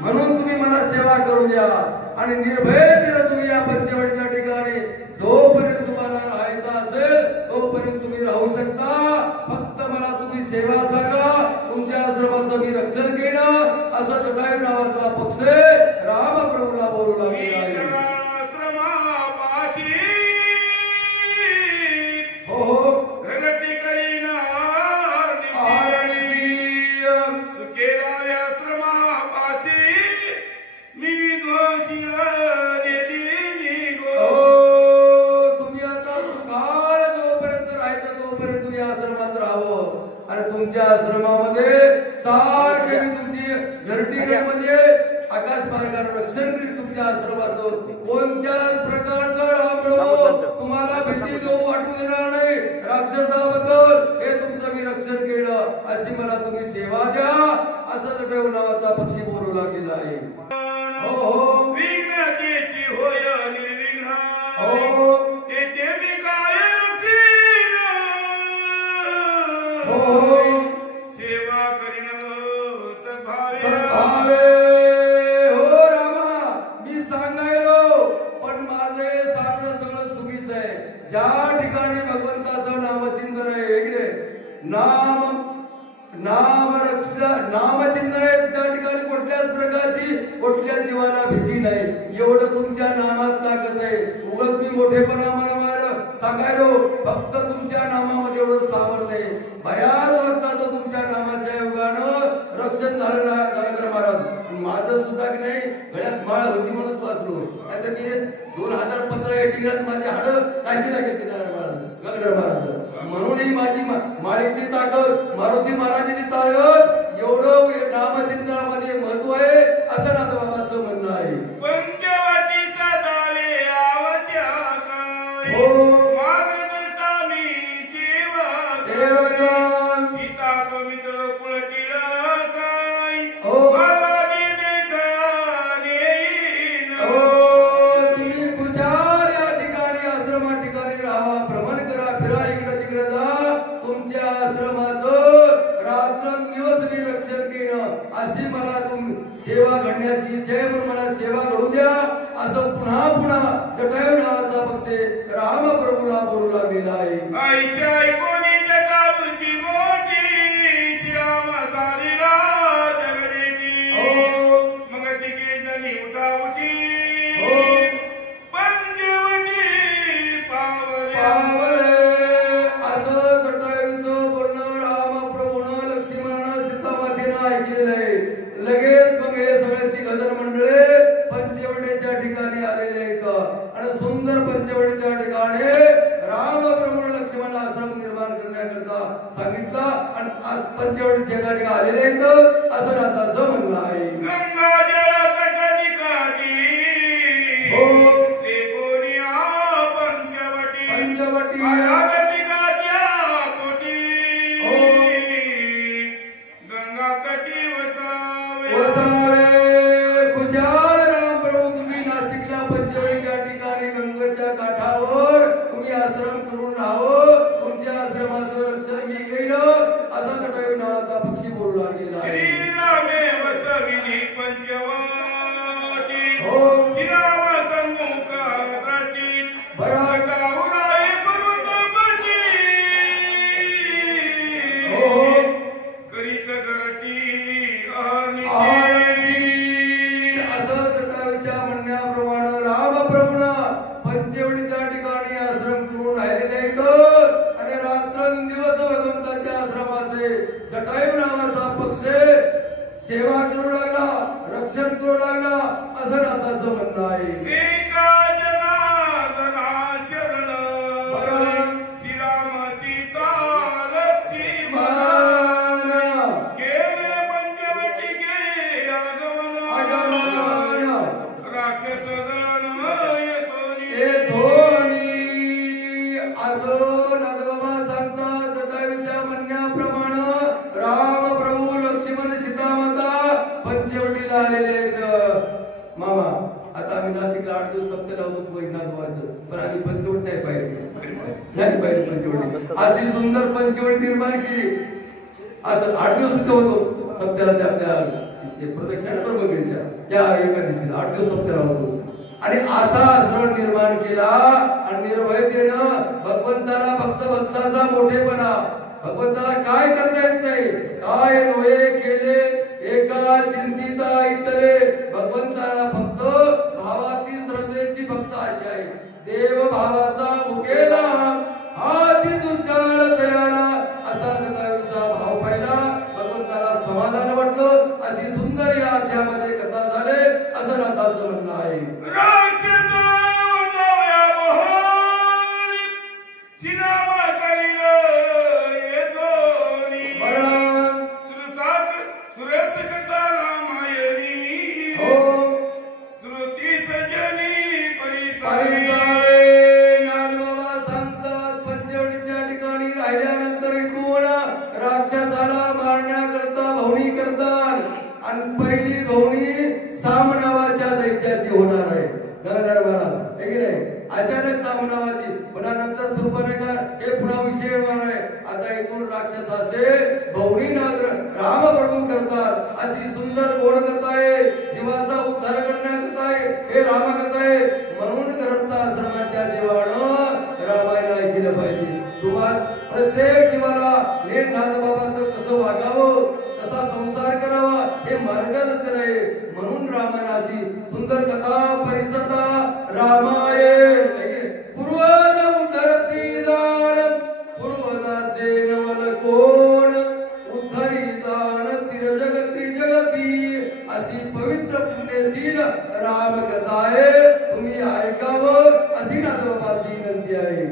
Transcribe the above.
म्हणून तुम्ही मला सेवा करू द्या आणि निर्भयतेने तुम्ही या पंचवटीच्या ठिकाणी जोपर्यंत तुम्हाला राहायचं असेल तोपर्यंत तुम्ही राहू शकता. फक्त मला तुम्ही सेवा सांगा, तुमच्या आश्रमाचं मी रक्षण घेणं. असं जटायू नावाचा पक्ष रामप्रभूला बोलू लागला. हो हो तुमच्या आश्रमामध्ये सारखे मी तुमची घरटी म्हणजे आकाश मार्गाने रक्षण करील. तुमच्या आश्रमाचं कोणत्याच प्रकारचं रामप्रभू तुम्हाला भीती वाटू देणार नाही. राक्षसाबद्दल हे तुमचं मी रक्षण केलं, अशी मला तुम्ही सेवा द्या. असं जटायू नावाचा पक्षी बोलू लागलेला आहे. हो हो विघ्नतेची होय निर्विघ्न हो ते मी काय हो सेवा करीन सद्भावे. हो रामा, मी सांगायलो पण माझे सांगणं सगळं चुकीचं आहे. ज्या ठिकाणी भगवंताचं नामचिंतन आहे, इकडे नामचिंतन आहे त्या ठिकाणी कुठल्याच प्रकारची कुठल्या जीवाला भीती नाही. एवढं तुमच्या नामात ताकद आहे. उगाच मी मोठेपणा मला सांगायलो, फक्त तुमच्या नामामध्ये एवढं सामर्थ्य आहे. बऱ्याच वक्ताचं तुमच्या नामाच्या योगानं रक्षण झालं गंगाधर महाराज. माझं सुद्धा की नाही गळ्यात माळ होती म्हणून वाचलो. आता मी 2015 एटीलाच माझी हाडं काशीला घेतली गंगाधर महाराज. म्हणूनही माझी माळीची ताकद, मारुती महाराजांची ताकद, एवढं नामचिंतनामध्ये महत्व आहे असं नाथबाबांचं म्हणणं आहे. पंचवटीचा दाले आवच्या काय हो सीता मित्र कुळटील काय तुम्ही खुशाल या ठिकाणी आश्रमा ठिकाणी राहा, भ्रमण करा, फिरा, इकडे तिकडे जा. तुमच्या आश्रमाचं रात्रंदिवस मी रक्षण केलं, अशी मला सेवा घडण्याची इच्छा आहे. म्हणून मला सेवा घडू द्या. असं पुन्हा पुन्हा जटायू नावाचा पक्ष रामप्रभूला बोलू लागलेला आहे. लगेच मग हे सगळे ती गजर मंडळे पंचवटीच्या ठिकाणी आलेले आहेत आणि सुंदर पंचवटीच्या ठिकाणी रामप्रभू लक्ष्मण आश्रम निर्माण करण्याकरता सांगितला आणि आज पंचवटीच्या ठिकाणी आलेले आहेत असं नाथाचं म्हणणं आहे. हो ते कोणी पंचवटी खुशाल रामप्रभू तुम्ही नाशिकला पंचवटीच्या ठिकाणी गंगेच्या काठावर तुम्ही आश्रम करून राहावं. तुमच्या आश्रमाचं रक्षण मी घेईल असा जटायू नावाचा पक्षी बोलू लागलेला आहे. हो पंचवटीच्या ठिकाणी आश्रम करून राहिलेले आहेत आणि रात्रंदिवस भगवंताच्या आश्रमाचे जटायू नावाचा पक्ष सेवा करू लागला, रक्षण करू लागला असं नाथाचं म्हणणं आहे. राक्षस आता आम्ही नाशिकला 8 दिवस सप्त्याला होतो वैजनाथ व्हायचं, पण आम्ही पंचवट नाही पाहिजे पंचवटी अशी सुंदर पंचवट निर्माण केली. असं 8 दिवस सुद्धा होतो सप्त्याला त्या आपल्या प्रदक्षिणा बघायच्या त्या एका दिवशीला 8 दिवस सप्त्याला होतो. आणि असा दृढ निर्माण केला आणि निर्भयतेनं भगवंताला फक्त भक्ताचा मोठेपणा, भगवंताला काय करता येत नाही, काय नोहे केले एका चिंतिता इतरे, भगवंताला फक्त भावाची श्रद्धेची फक्त आशा आहे. देव भावाचा मुकेला हाची दुष्काळ तयारा, असा जगाचा भाव पाहिला, भगवंताला समाधान वाटलं. अशी सुंदर या अध्यामध्ये कथा झाले असं नाथाचं म्हणणं आहे. पहिली भवनी साम नावाच्या दैत्याची होणार आहे. अचानक साम नावाची, पण नंतर सुपर्णेकर हे पुन्हा विषय होणार आहे. आता एकूण राक्षस असे भवनी नागर राम प्रभू करतात. अशी सुंदर गोड कथा आहे, जीवाचा उद्धार करण्याकरता आहे हे राम कथा आहे. म्हणून ग्रस्त आश्रमाच्या जीवानं रामायण ऐकलं पाहिजे. तुम्हाला प्रत्येक जीवाला नेट नाथबाबाचं कसं वागावं, कसा संसार करावा हे मार्गदर्शन आहे. म्हणून रामायणाची सुंदर कथा परिसता रामायण पूर्वज उद्धरती दान, पूर्वजाचे नवल कोण उद्धरी दान तिरजगती जगती, अशी पवित्र पुण्यशील राम कथा आहे. तुम्ही ऐकावं अशी नाथबाबाची विनंती आहे.